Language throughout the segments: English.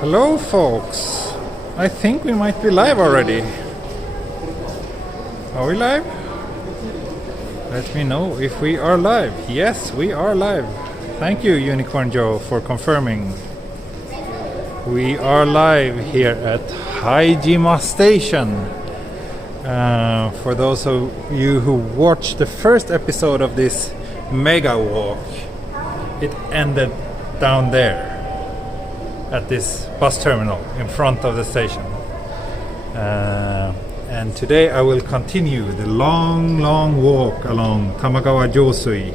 Hello folks, I think we might be live already. Are we live? Let me know if we are live. Yes, we are live. Thank you Unicorn Joe for confirming. We are live here at Haijima station. For those of you who watched the first episode of this Megawalk, it ended down there at this bus terminal in front of the station. And today I will continue the long walk along Tamagawa Josui,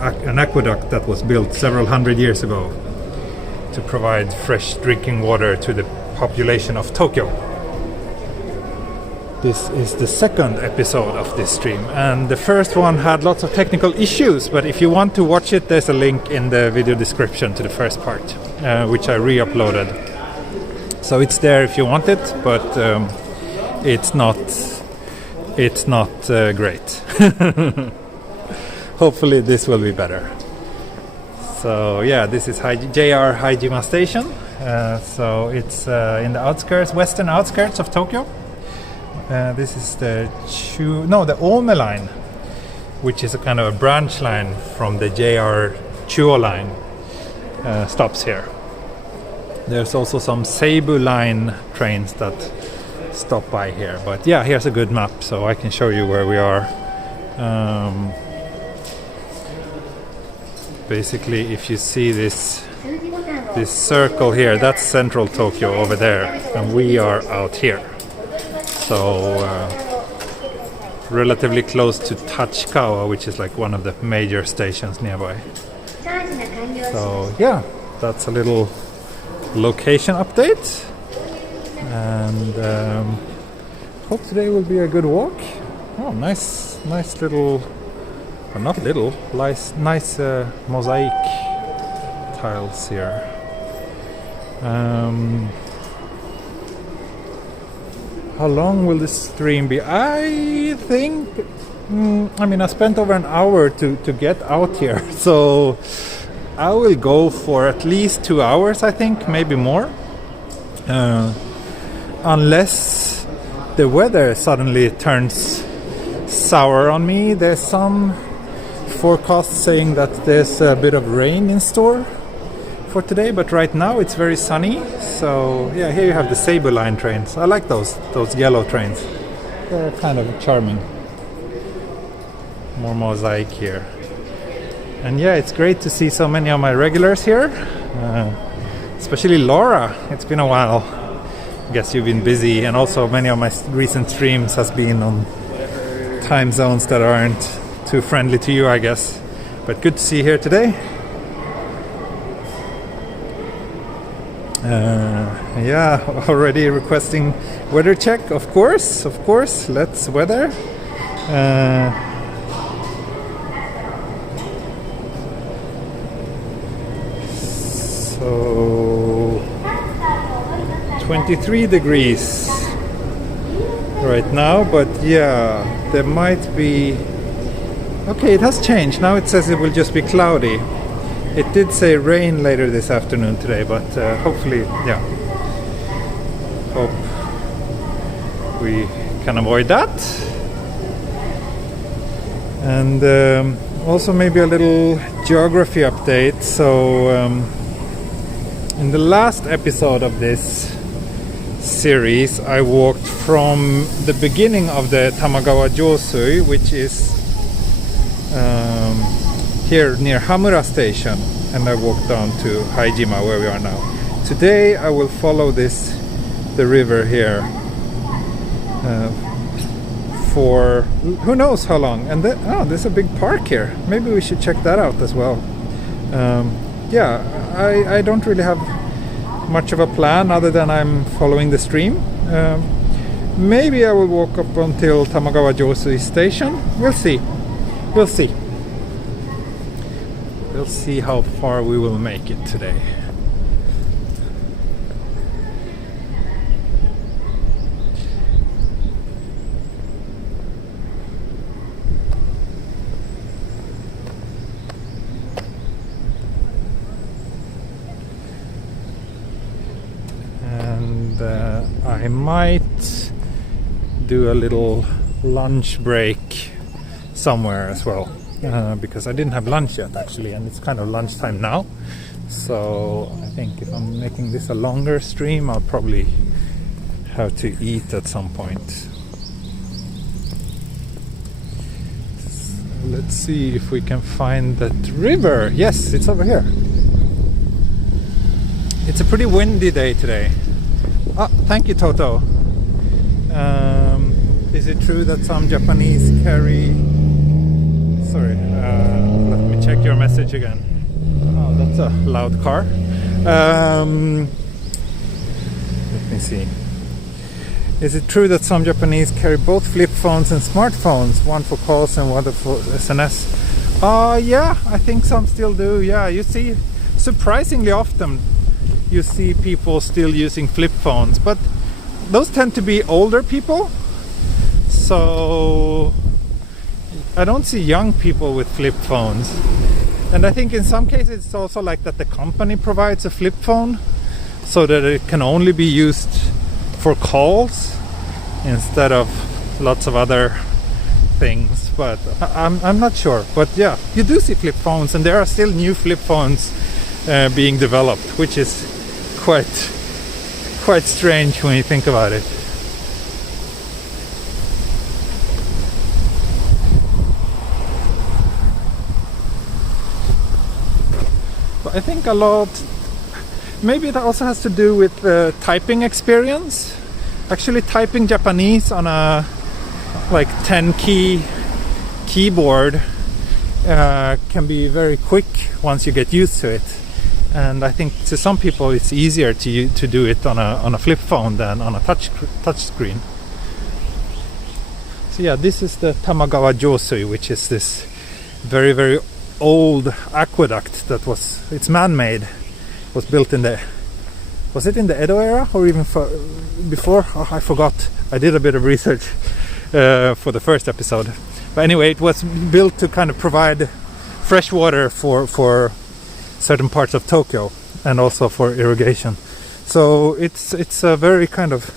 an aqueduct that was built several hundred years ago to provide fresh drinking water to the population of Tokyo. This is the second episode of this stream, and the first one had lots of technical issues, but if you want to watch it, there's a link in the video description to the first part, which I re-uploaded. So it's there if you want it, but it's not great. Hopefully this will be better. So yeah, this is JR Haijima station. So it's in the outskirts, western outskirts of Tokyo. This is the Ome line, which is a kind of a branch line from the JR Chuo line, stops here. There's also some Seibu line trains that stop by here, but yeah, here's a good map so I can show you where we are. Basically, if you see this circle here, that's central Tokyo over there, and we are out here. So relatively close to Tachikawa, which is like one of the major stations nearby. So yeah, that's a little location update, and hope today will be a good walk. Oh, nice little, or not little, nice mosaic tiles here. How long will this stream be? I think, I spent over an hour to get out here, so I will go for at least 2 hours, I think, maybe more. Unless the weather suddenly turns sour on me. There's some forecasts saying that there's a bit of rain in store for today, but right now it's very sunny. So yeah, here you have the Seibu line trains. I like those yellow trains. They're kind of charming. More mosaic here. And yeah, it's great to see so many of my regulars here. Especially Laura. It's been a while. I guess you've been busy, and also many of my recent streams has been on time zones that aren't too friendly to you, I guess. But good to see you here today. Yeah, already requesting weather check, of course, let's weather. So 23 degrees right now, but yeah, there might be, okay, it has changed. Now it says it will just be cloudy. It did say rain later this afternoon today, but hopefully, yeah, hope we can avoid that. And also maybe a little geography update. So in the last episode of this series, I walked from the beginning of the Tamagawa Josui, which is here near Hamura station, and I walked down to Haijima, where we are now. Today I will follow the river here for who knows how long. And there's a big park here. Maybe we should check that out as well. Yeah, I don't really have much of a plan other than I'm following the stream. Maybe I will walk up until Tamagawa Josui station. We'll see. We'll see how far we will make it today. and I might do a little lunch break somewhere as well, because I didn't have lunch yet actually, and it's kind of lunchtime now. So I think if I'm making this a longer stream, I'll probably have to eat at some point. So let's see if we can find that river. Yes, it's over here. It's a pretty windy day today. Oh, thank you, Toto. Is it true that some Japanese carry... Sorry, let me check your message again. Oh, that's a loud car. Let me see. Is it true that some Japanese carry both flip phones and smartphones, one for calls and one for SNS? Yeah, I think some still do. Yeah, you see, surprisingly often you see people still using flip phones, but those tend to be older people. So I don't see young people with flip phones. And I think in some cases it's also like that the company provides a flip phone so that it can only be used for calls instead of lots of other things. But I'm not sure. But yeah, you do see flip phones, and there are still new flip phones being developed, which is quite strange when you think about it. I think a lot, maybe it also has to do with the typing experience. Actually typing Japanese on a like 10 key keyboard can be very quick once you get used to it. And I think to some people it's easier to do it on a flip phone than on a touch screen. So yeah, this is the Tamagawa Josui, which is this very, very old aqueduct that it's man-made. It was built in was it in the Edo era or even before? Oh, I forgot. I did a bit of research for the first episode. But anyway, it was built to kind of provide fresh water for certain parts of Tokyo and also for irrigation. So it's a very kind of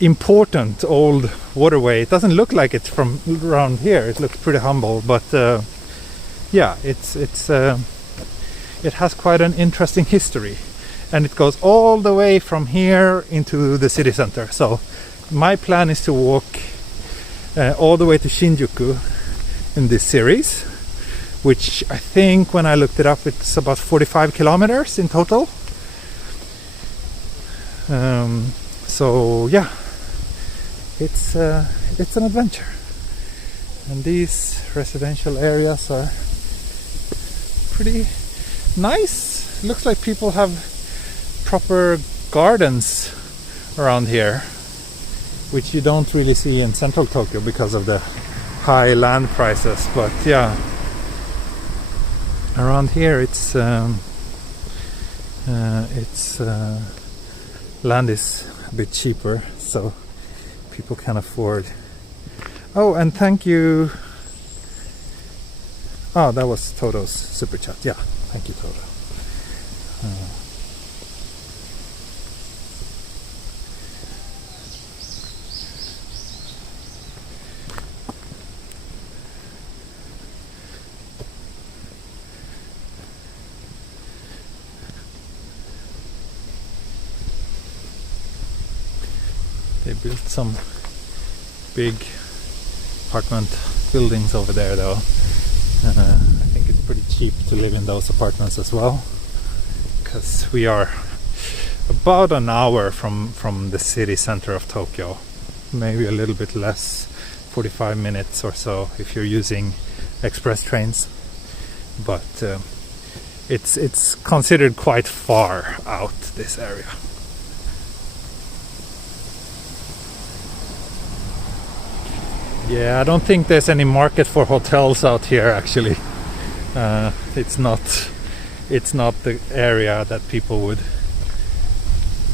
important old waterway. It doesn't look like it's from around here. It looks pretty humble, but yeah, it has quite an interesting history, and it goes all the way from here into the city center. So my plan is to walk all the way to Shinjuku in this series, which I think when I looked it up it's about 45 kilometers in total. So yeah, it's an adventure, and these residential areas are pretty nice. Looks like people have proper gardens around here, which you don't really see in central Tokyo because of the high land prices. But yeah, around here it's land is a bit cheaper, so people can afford. Oh, and thank you. Oh, that was Toto's super chat. Yeah, thank you, Toto. They built some big apartment buildings over there, though. I think it's pretty cheap to live in those apartments as well, because we are about an hour from the city center of Tokyo, maybe a little bit less, 45 minutes or so if you're using express trains, but it's considered quite far out, this area. Yeah, I don't think there's any market for hotels out here actually. It's not the area that people would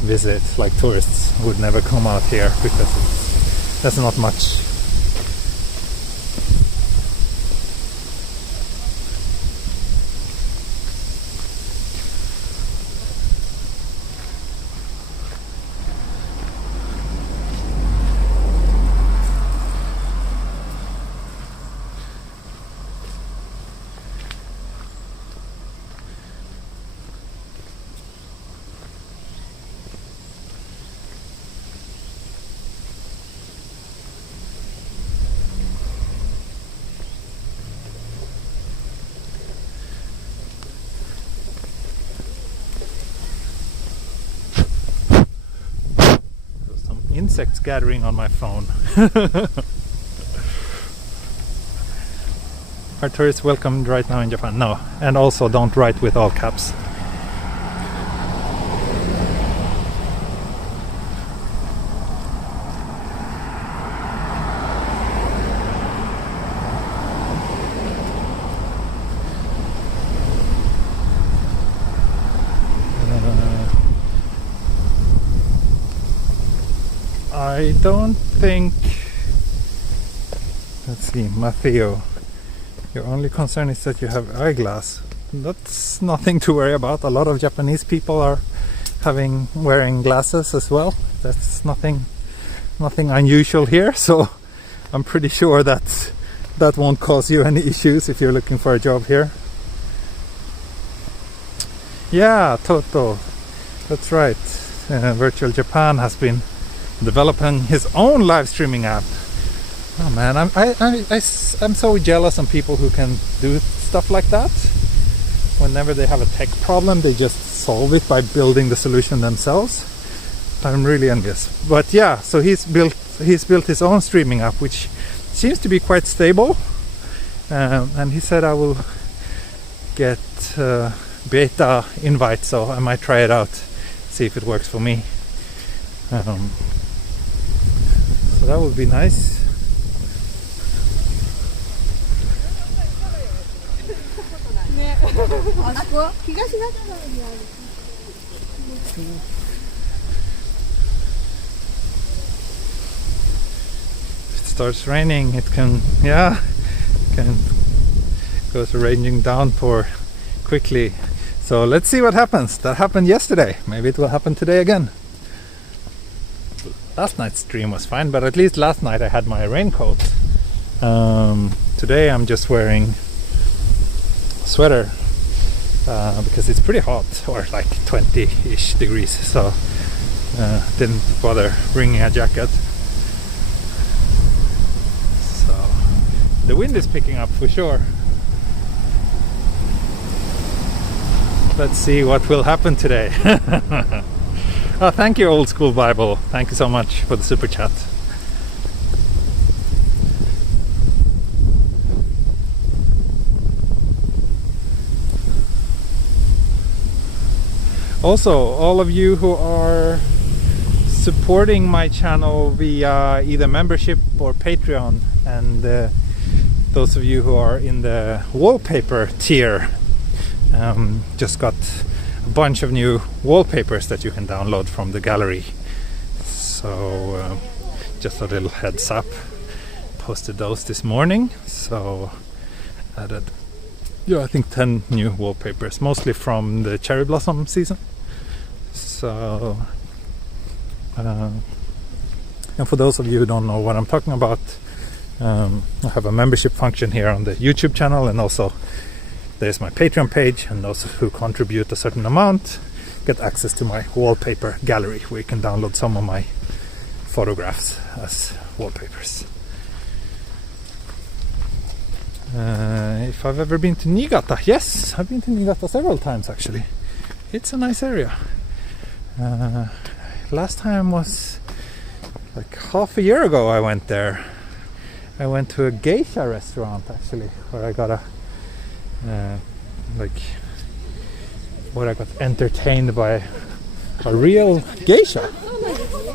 visit, like tourists would never come out here because there's not much. insects gathering on my phone. Are tourists welcomed right now in Japan? No. And also don't write with all caps. I don't think... Let's see, Matteo. Your only concern is that you have eyeglass. That's nothing to worry about. A lot of Japanese people are wearing glasses as well. That's nothing unusual here. So I'm pretty sure that won't cause you any issues if you're looking for a job here. Yeah, Toto. That's right. Virtual Japan has been developing his own live streaming app. Oh man, I'm so jealous on people who can do stuff like that. Whenever they have a tech problem, they just solve it by building the solution themselves. I'm really envious. But yeah, so he's built his own streaming app, which seems to be quite stable. And he said I will get beta invite, so I might try it out, see if it works for me. So that would be nice. If it starts raining, it can goes raining downpour quickly. So let's see what happens. That happened yesterday. Maybe it will happen today again. Last night's stream was fine, but at least last night I had my raincoat. Today I'm just wearing a sweater because it's pretty hot, or like 20-ish degrees, so didn't bother bringing a jacket. So the wind is picking up for sure. Let's see what will happen today. Oh, thank you, Old School Bible. Thank you so much for the super chat. Also, all of you who are supporting my channel via either membership or Patreon, and those of you who are in the wallpaper tier, just got a bunch of new wallpapers that you can download from the gallery. So just a little heads up, posted those this morning, so added I think 10 new wallpapers, mostly from the cherry blossom season. So and for those of you who don't know what I'm talking about, I have a membership function here on the YouTube channel, and also there's my Patreon page, and those who contribute a certain amount get access to my wallpaper gallery, where you can download some of my photographs as wallpapers. If I've ever been to Niigata, yes, I've been to Niigata several times actually. It's a nice area. Last time was like half a year ago I went there. I went to a geisha restaurant actually, where I got I got entertained by a real geisha,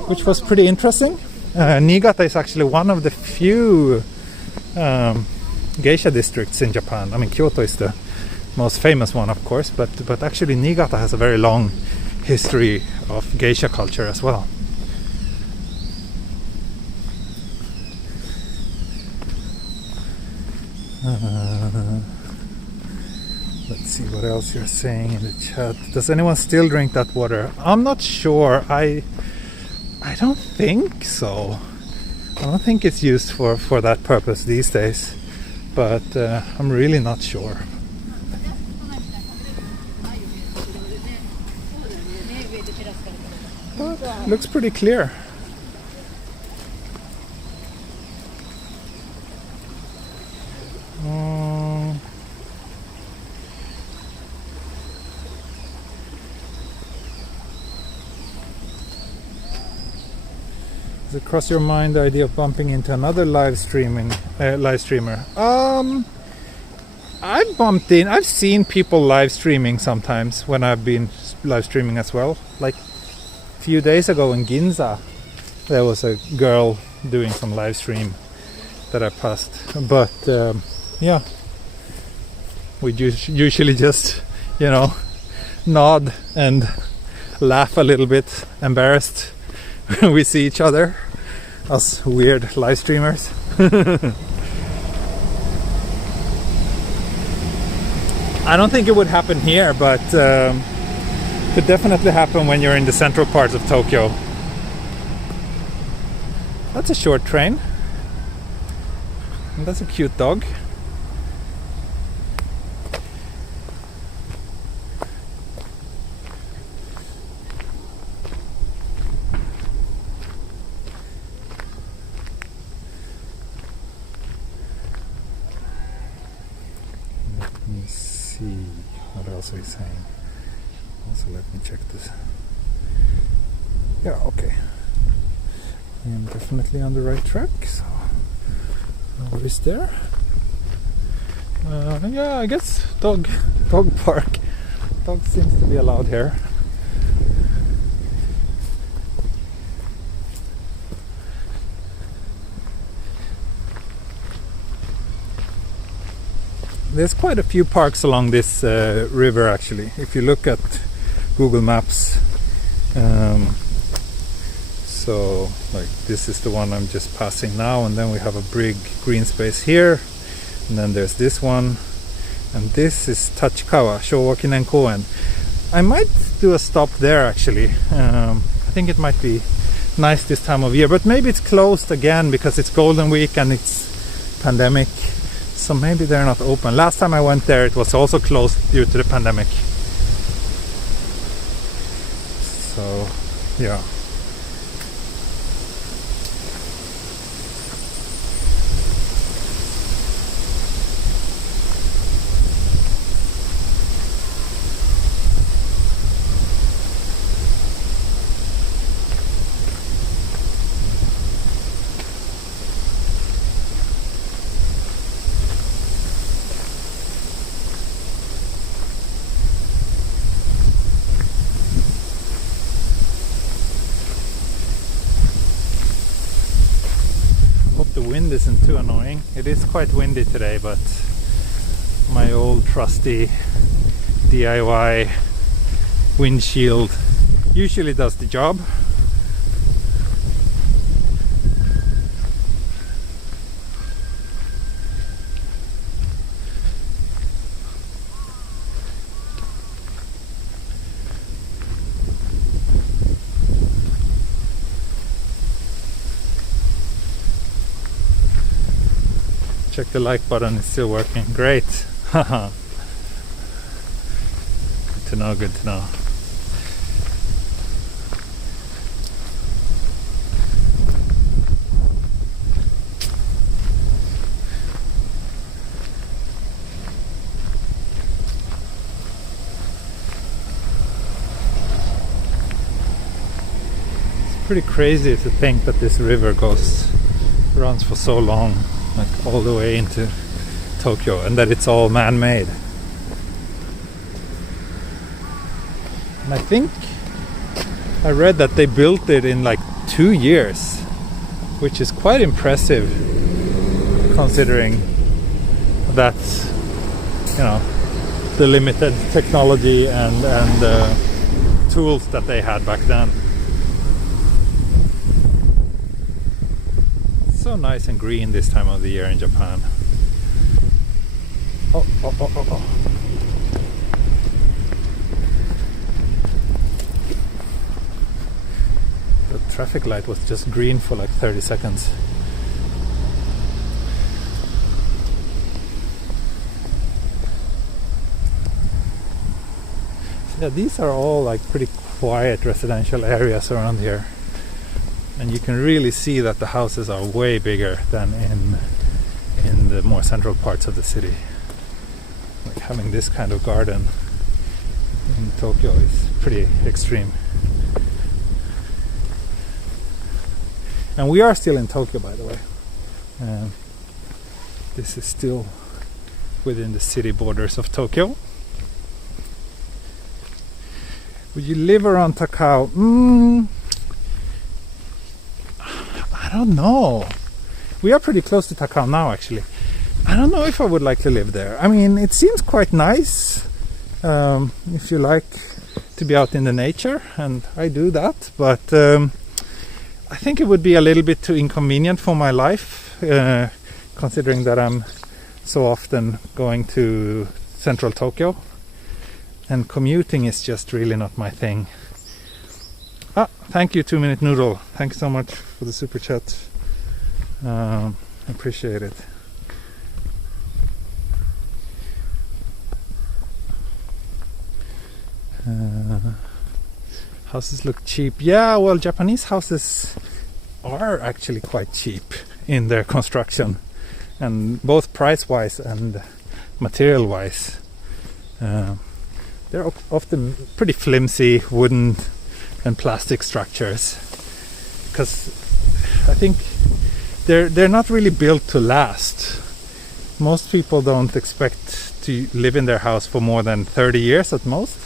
which was pretty interesting. Niigata is actually one of the few geisha districts in Japan. I mean, Kyoto is the most famous one, of course, but actually Niigata has a very long history of geisha culture as well. Let's see what else you're saying in the chat. Does anyone still drink that water? I'm not sure. I don't think so. I don't think it's used for that purpose these days, but I'm really not sure. But looks pretty clear. Does it cross your mind the idea of bumping into another live streamer? I've seen people live streaming sometimes when I've been live streaming as well. Like a few days ago in Ginza, there was a girl doing some live stream that I passed. But yeah, we usually just, nod and laugh a little bit, embarrassed when we see each other, us weird live streamers. I don't think it would happen here, but could definitely happen when you're in the central parts of Tokyo. That's a short train. And that's a cute dog. Let me see what else are we saying. Also, let me check this. Yeah, okay. I am definitely on the right track. So, what is there? Yeah, I guess dog park. Dog seems to be allowed here. There's quite a few parks along this river actually. If you look at Google Maps, so like this is the one I'm just passing now, and then we have a big green space here, and then there's this one, and this is Tachikawa Showakinen Koen. I might do a stop there actually. I think it might be nice this time of year, but maybe it's closed again because it's Golden Week and it's pandemic, so maybe they're not open. Last time I went there it was also closed due to the pandemic. So yeah. The wind isn't too annoying. It is quite windy today, but my old trusty DIY windshield usually does the job. Check the like button, it's still working. Great. Good to know, good to know. It's pretty crazy to think that this river runs for so long, like all the way into Tokyo, and that it's all man-made. And I think I read that they built it in like 2 years, which is quite impressive considering that's, the limited technology and tools that they had back then. So nice and green this time of the year in Japan. Oh. The traffic light was just green for like 30 seconds. So yeah, these are all like pretty quiet residential areas around here. And you can really see that the houses are way bigger than in the more central parts of the city. Like having this kind of garden in Tokyo is pretty extreme. And we are still in Tokyo, by the way. This is still within the city borders of Tokyo. Would you live around Takao? I don't know. We are pretty close to Takao now, actually. I don't know if I would like to live there. I mean, it seems quite nice if you like to be out in the nature, and I do that. But I think it would be a little bit too inconvenient for my life, considering that I'm so often going to central Tokyo, and commuting is just really not my thing. Thank you, 2 Minute Noodle. Thank you so much for the super chat. Appreciate it. Houses look cheap. Yeah, well, Japanese houses are actually quite cheap in their construction, and both price-wise and material-wise. They're often pretty flimsy wooden and plastic structures, because I think they're not really built to last. Most people don't expect to live in their house for more than 30 years at most.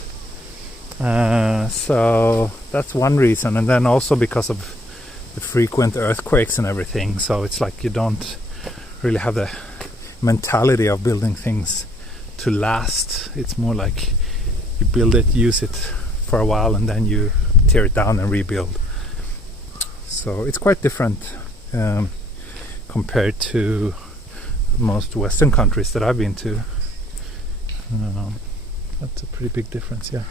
So that's one reason, and then also because of the frequent earthquakes and everything. So it's like you don't really have the mentality of building things to last. It's more like you build it, use it for a while, and then you tear it down and rebuild. So it's quite different compared to most Western countries that I've been to. That's a pretty big difference, yeah.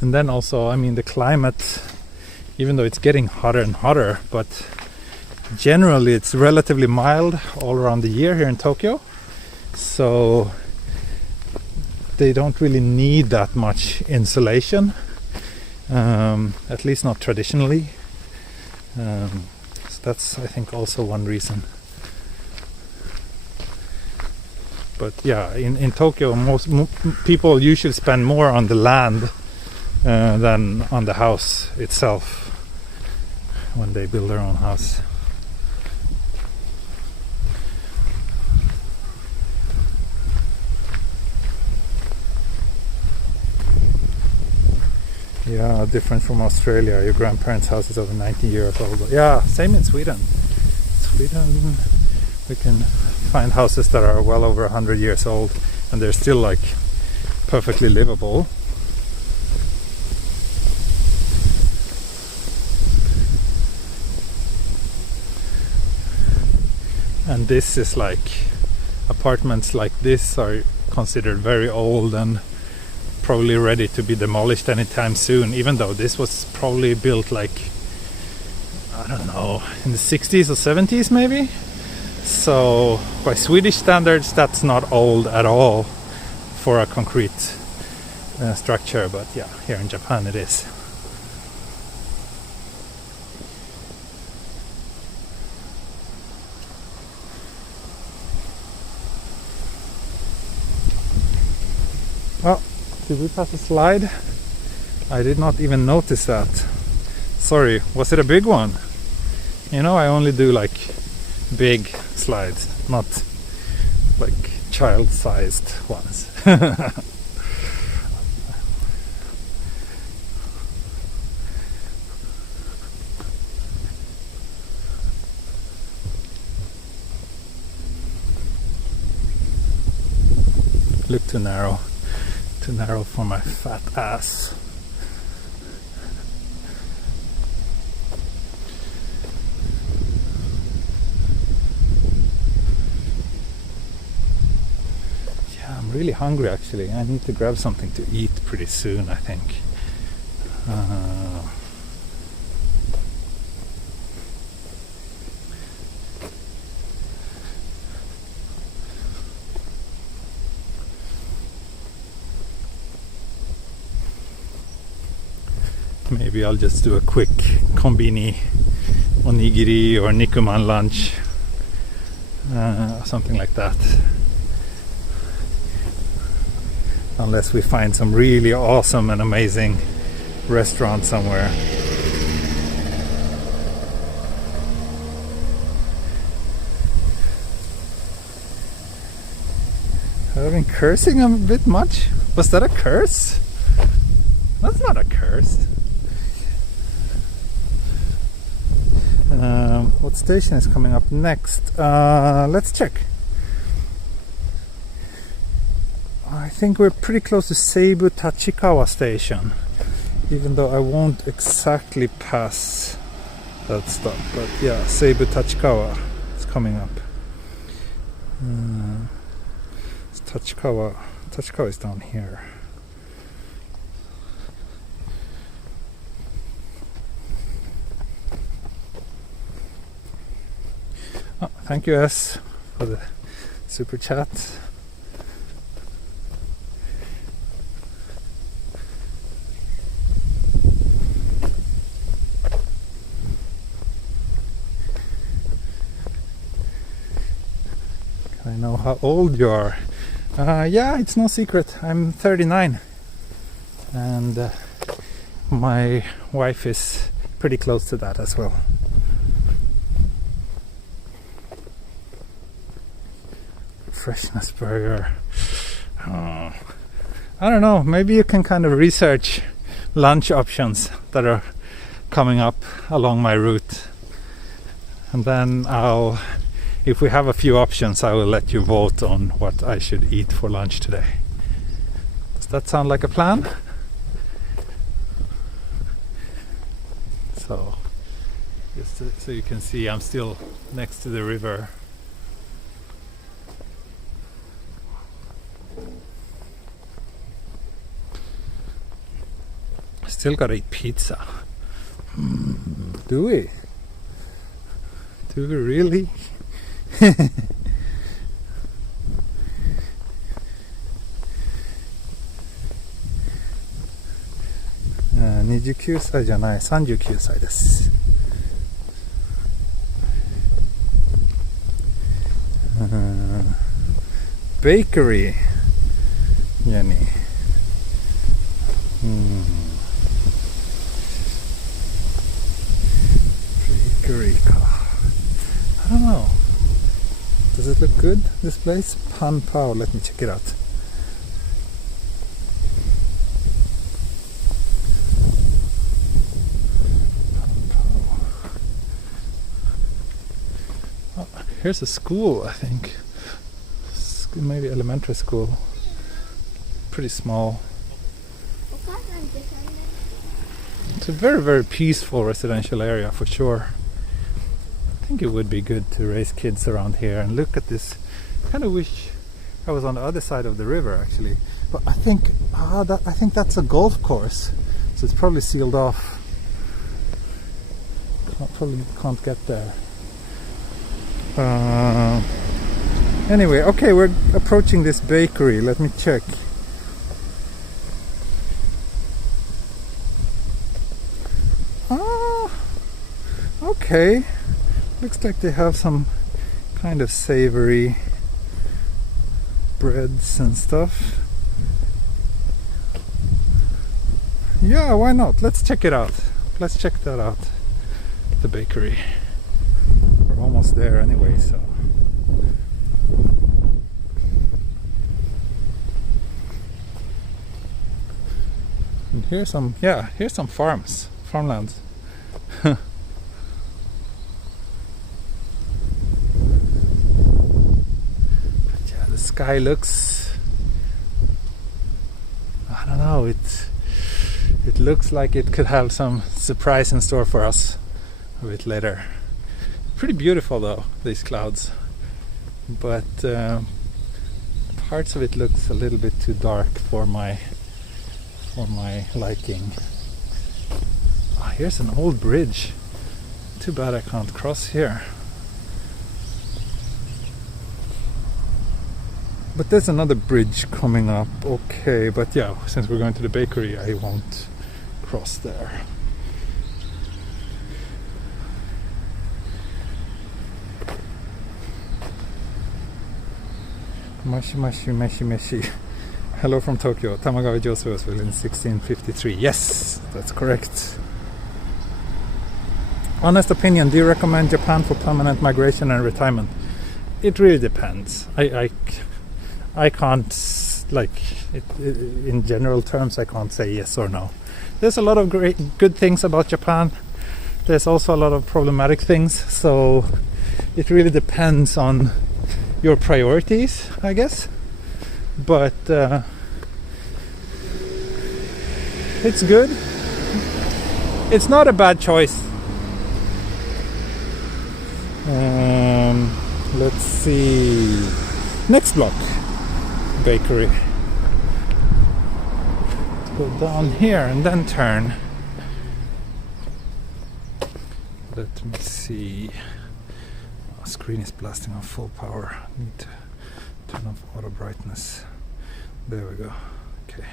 And then also, I mean, the climate, even though it's getting hotter and hotter, but generally it's relatively mild all around the year here in Tokyo. So they don't really need that much insulation, at least not traditionally. So that's, I think, also one reason. But yeah, in Tokyo, most people usually spend more on the land than on the house itself when they build their own house. Yeah, different from Australia. Your grandparents' house is over 90 years old. Yeah, same in Sweden. Sweden, we can find houses that are well over 100 years old, and they're still like perfectly livable. And this is like, apartments like this are considered very old and probably ready to be demolished anytime soon, even though this was probably built like, I don't know, in the 60s or 70s maybe. So by Swedish standards, that's not old at all for a concrete structure, but yeah, here in Japan it is. Oh, did we pass a slide? I did not even notice that. Sorry, was it a big one? You know, I only do like big slides, not like child-sized ones. Look too narrow. Too narrow for my fat ass. Yeah, I'm really hungry actually. I need to grab something to eat pretty soon, I think. Maybe I'll just do a quick kombini onigiri or nikuman lunch, something like that. Unless we find some really awesome and amazing restaurant somewhere. Have I been cursing a bit much? Was that a curse? That's not a curse. What station is coming up next? Let's check. I think we're pretty close to Seibu Tachikawa station, even though I won't exactly pass that stop. But yeah, Seibu Tachikawa is coming up. It's Tachikawa. Tachikawa is down here. Oh, thank you, S, for the super chat. I know how old you are. Yeah, it's no secret. I'm 39, and my wife is pretty close to that as well. Freshness burger. I don't know. Maybe you can kind of research lunch options that are coming up along my route, and then if we have a few options, I will let you vote on what I should eat for lunch today. Does that sound like a plan? So, just so you can see, I'm still next to the river. Still gotta eat pizza. Do we? Do we really? 29歳じゃない、39歳です。Bakery يعني Bakeryか I don't know. Does it look good, this place? Pan Pao, let me check it out. Pan Pao. Oh, here's a school, I think. Maybe elementary school. Pretty small. It's a very, very peaceful residential area for sure. I think it would be good to raise kids around here and look at this. Kind of wish I was on the other side of the river actually, but I think that's a golf course, so it's probably sealed off. Probably can't get there. Anyway, okay, we're approaching this bakery. Let me check. Okay. Looks like they have some kind of savory breads and stuff. Yeah, why not? Let's check it out. Let's check that out. The bakery. We're almost there anyway, so. And here's some farmlands. Sky looks, I don't know, it looks like it could have some surprise in store for us a bit later. Pretty beautiful though, these clouds, but parts of it looks a little bit too dark for my liking. Oh, here's an old bridge. Too bad I can't cross here. But there's another bridge coming up, okay, but yeah, since we're going to the bakery, I won't cross there. Mushy, mushy, meshy, meshy. Hello from Tokyo. Tamagawa Josui was built in 1653. Yes, that's correct. Honest opinion, do you recommend Japan for permanent migration and retirement? It really depends. I can't, like, in general terms, I can't say yes or no. There's a lot of good things about Japan. There's also a lot of problematic things. So it really depends on your priorities, I guess. But it's good. It's not a bad choice. Let's see. Next block, bakery. Let's go down here and then turn. Let me see. Oh, screen is blasting on full power. Need to turn off auto brightness. There we go. Okay.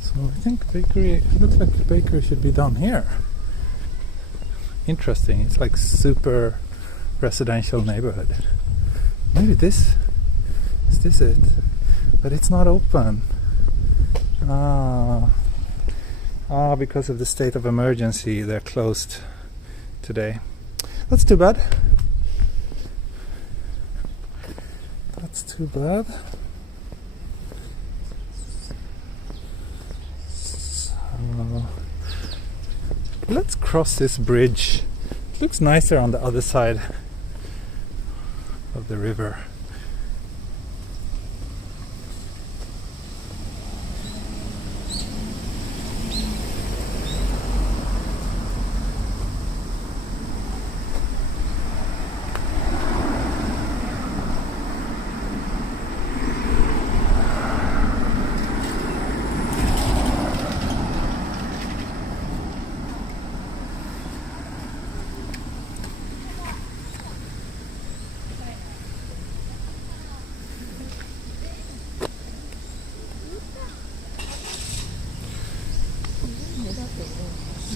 So I think bakery, looks like the bakery should be down here. Interesting. It's like super residential neighborhood. Maybe is this it? But it's not open. Because of the state of emergency, they're closed today. That's too bad. That's too bad. So, let's cross this bridge. It looks nicer on the other side of the river.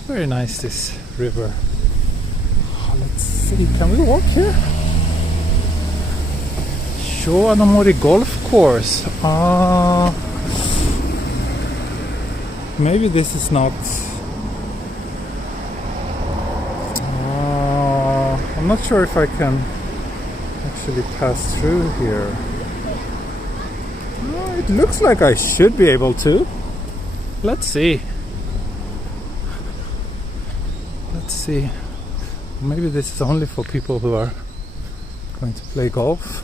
Very nice, this river. Let's see, can we walk here? Showanomori Golf Course. Maybe this is not. I'm not sure if I can actually pass through here. It looks like I should be able to. Let's see. Let's see. Maybe this is only for people who are going to play golf.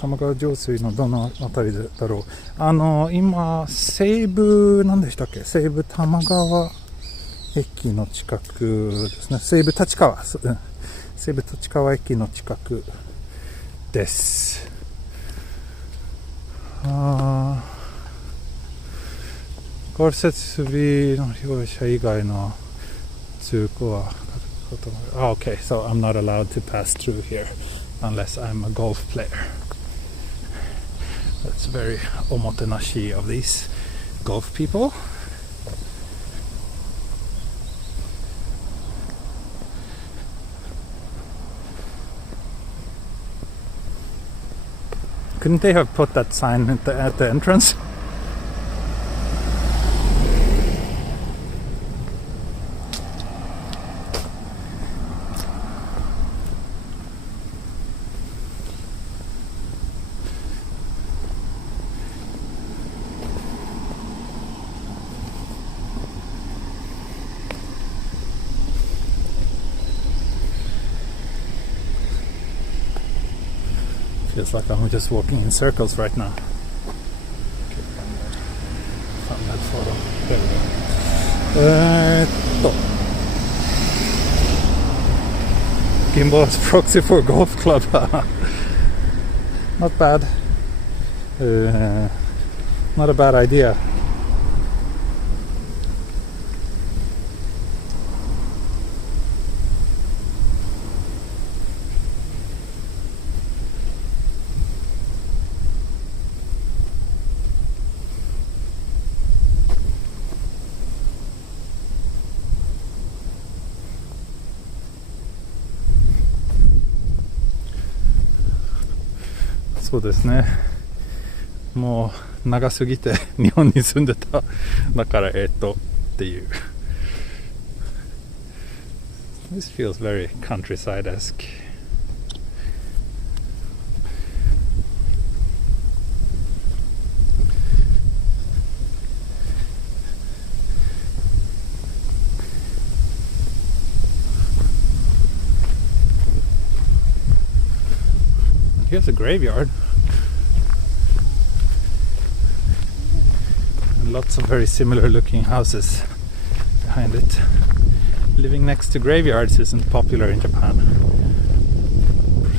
Tamagawa Josuiのどのあたりだろう。今西武何でしたっけ？西武玉川駅の近くですね。西武立川駅の近くです。これ設備の利用者以外の通行はOkay, so I'm not allowed to pass through here unless I'm a golf player. That's very omotenashi of these golf people. Couldn't they have put that sign at the entrance? Feels like I'm just walking in circles right now. Found that photo. There we go. Gimbal as proxy for golf club. Not bad. Not a bad idea. そうですね。もう長すぎて日本に住んでた。だからっていう。This feels very countryside-esque. Here's a graveyard. And lots of very similar looking houses behind it. Living next to graveyards isn't popular in Japan.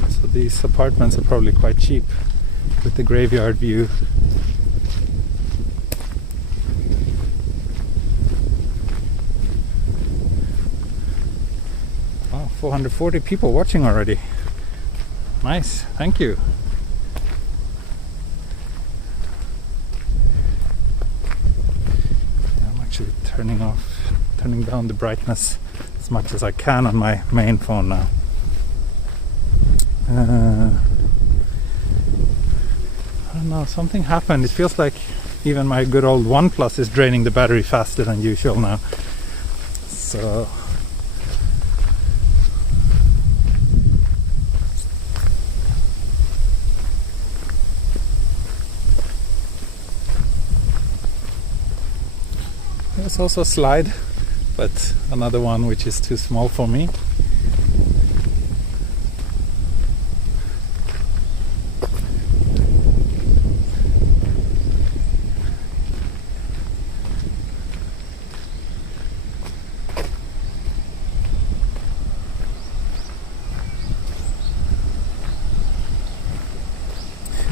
So these apartments are probably quite cheap with the graveyard view. Wow, 440 people watching already. Nice, thank you. I'm actually turning down the brightness as much as I can on my main phone now. I don't know, something happened. It feels like even my good old Oneplus is draining the battery faster than usual now. So there's also a slide, but another one which is too small for me.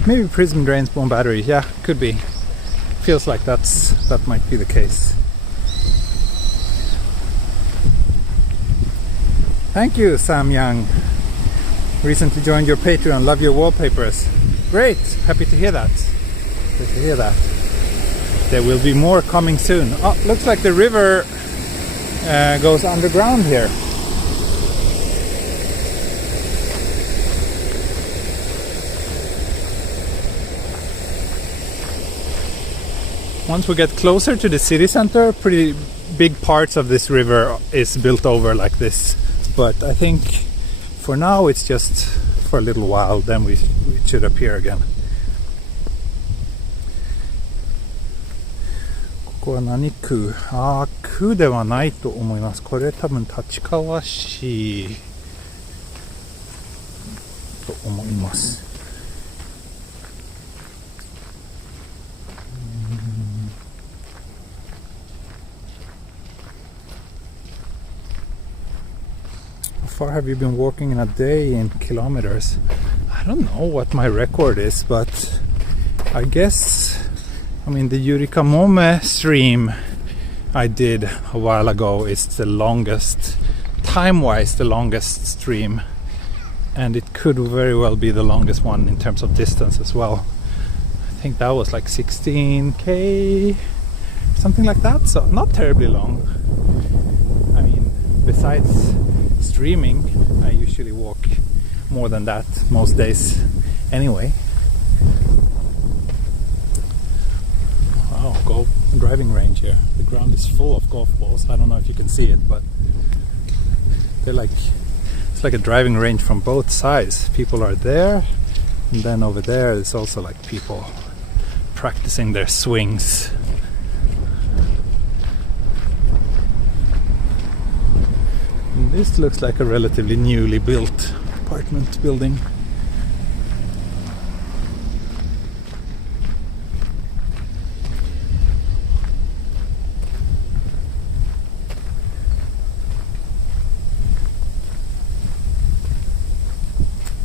Maybe prism drains more battery. Yeah, could be. Feels like that might be the case. Thank you, Sam Young. Recently joined your Patreon. Love your wallpapers. Great. Happy to hear that. Happy to hear that. There will be more coming soon. Oh, looks like the river goes underground here. Once we get closer to the city center, pretty big parts of this river is built over like this. But I think for now it's just for a little while, then it should appear again. ここは何区？区ではないと思います。これ多分立川市と思います。How far have you been walking in a day in kilometers? I don't know what my record is, but I guess, the Yurikamome stream I did a while ago is the longest, time-wise the longest stream, and it could very well be the longest one in terms of distance as well. I think that was like 16k, something like that, so not terribly long. Besides streaming, I usually walk more than that most days anyway. Wow, golf driving range here. The ground is full of golf balls. I don't know if you can see it, but it's like a driving range from both sides. People are there, and then over there there's also like people practicing their swings. This looks like a relatively newly built apartment building.